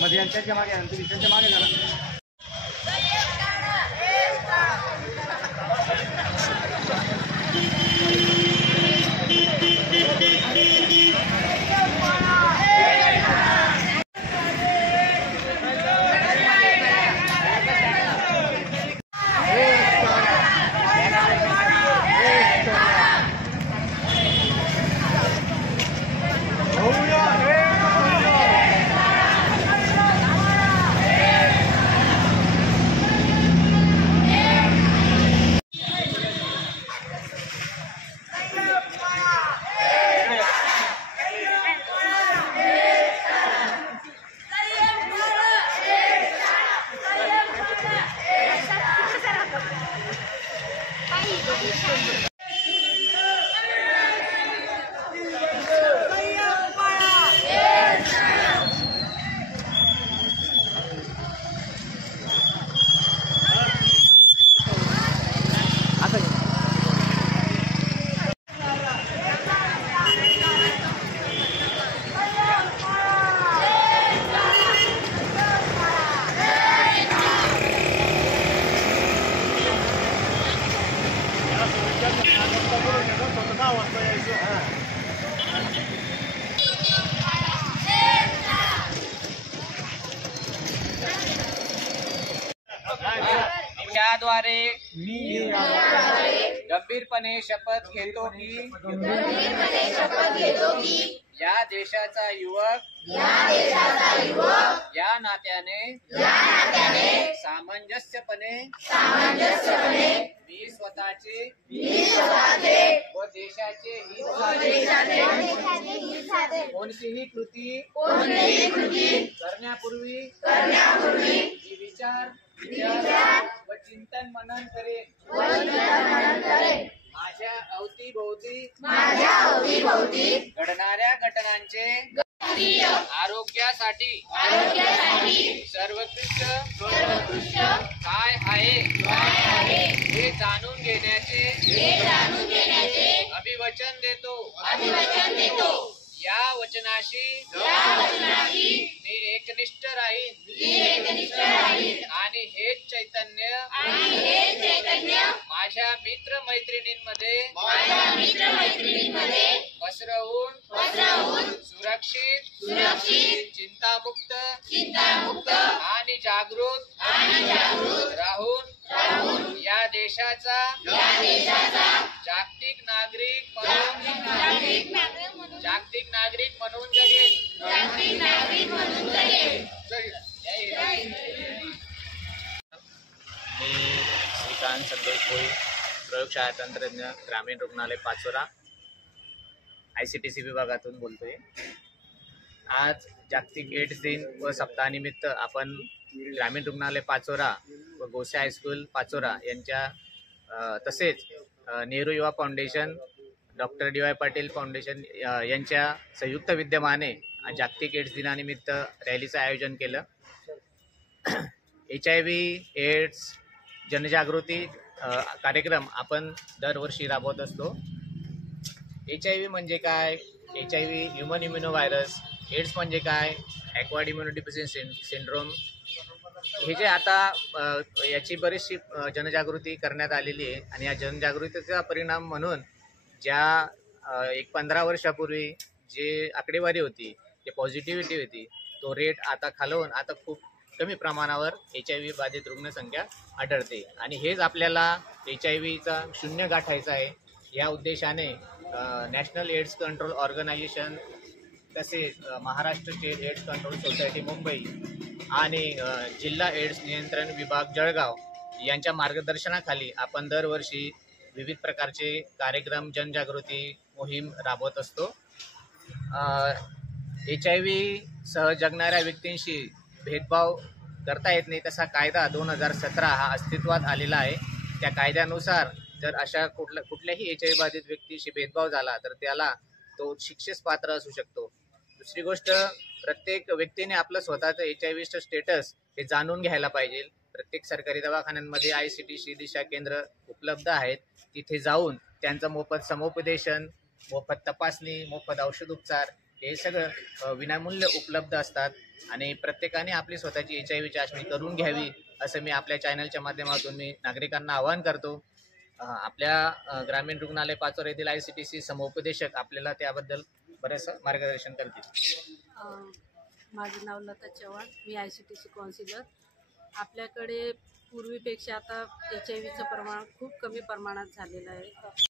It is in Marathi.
मध्ये यांच्या मागे त्यांच्या मागे झाला. याद्वारे मी गंभीरपणे शपथ घेतो की या देशाचा युवक या नात्याने सामंजस्यपणे मी स्वतःचे व देशाचे हित कोणतीही कृती करण्यापूर्वी मी विचार व चिंतन मनन करेन. माझ्या अवतीभोवती घडणाऱ्या घटनांचे आरोग्यासाठी सर्वोत्कृष्ट काय आहे हे जाणून घेण्याचे अभिवचन देतो. या वचनाशी मी एकनिष्ठ राहीन आणि हेच चैतन्य माझ्या मित्र मैत्रिणींमध्ये पसरवून सुरक्षित चिंतामुक्त आणि जागृत राहून या देशाचा जागतिक नागरिक म्हणून जगेल. मी श्रीकांत संतोष भोई, प्रयोगशाळा तंत्रज्ञ, ग्रामीण रुग्णालय पाचोरा, ICTC विभागातून बोलतोय. आज जागतिक एड्स दिन व सप्ताहानिमित्त आपण ग्रामीण रुग्णालय पाचोरा व गोसे हायस्कूल पाचोरा यांच्या तसेच नेहरू युवा foundation, doctor DY Patil foundation यांच्या संयुक्त विद्यमाने जागतिक एड्स दिनानिमित्त रॅलीचं आयोजन केलं. HIV एड्स जनजागृती कार्यक्रम आपण दरवर्षी राबवत असतो. HIV म्हणजे काय, HIV human immuno virus, AIDS म्हणजे काय, ॲक्वायर्ड इम्युनोडेफिशियन्सी सिंड्रोम, हे जे आता याची बरीचशी जनजागृती करण्यात आलेली आहे. आणि या जनजागृतीचा परिणाम म्हणून ज्या एक 15 वर्षापूर्वी जे आकडेवारी होती, जे पॉझिटिव्हिटी होती, तो रेट आता खालवून आता खूप कमी प्रमाणावर HIV बाधित रुग्णसंख्या आढळते. आणि हेच आपल्याला HIVचा शून्य गाठायचा आहे. या उद्देशाने नॅशनल एड्स कंट्रोल ऑर्गनायझेशन तसेच Maharashtra state AIDS control society Mumbai आणि जिल्हा एड्स नियंत्रण विभाग जळगाव यांच्या मार्गदर्शनाखाली आपण दरवर्षी विविध प्रकारचे कार्यक्रम, जनजागृती मोहीम राबवत असतो. HIV सह जगणाऱ्या व्यक्तींशी भेदभाव करता येत नाही तसा कायदा 2017 हा अस्तित्वात आलेला आहे. त्या कायद्यानुसार जर अशा कुठल्याही HIV बाधित व्यक्तीशी भेदभाव झाला तर त्याला तो शिक्षेस पात्र असू शकतो. दुसरी गोष्ट, प्रत्येक व्यक्तीने आपलं स्वतःचं HIV स्टेटस हे जाणून घ्यायला पाहिजे. प्रत्येक सरकारी दवाखान्यांमध्ये ICTC दिशा केंद्र उपलब्ध आहेत. तिथे जाऊन त्यांचं मोफत समुपदेशन, मोफत तपासणी, मोफत औषध उपचार हे सगळं विनामूल्य उपलब्ध असतात. आणि प्रत्येकाने आपली स्वतःची HIV चाचणी करून घ्यावी असं मी आपल्या चॅनलच्या माध्यमातून मी नागरिकांना आवाहन करतो. आपल्या ग्रामीण रुग्णालय पाचोरा येथील ICTC समुपदेशक आपल्याला त्याबद्दल बरेचसं मार्गदर्शन करतील. माझं नाव लता चव्हाण, मी ICTC काउन्सिलर. आपल्याकडे पूर्वीपेक्षा आता HIV चं प्रमाण खूप कमी प्रमाणात झालेलं आहे.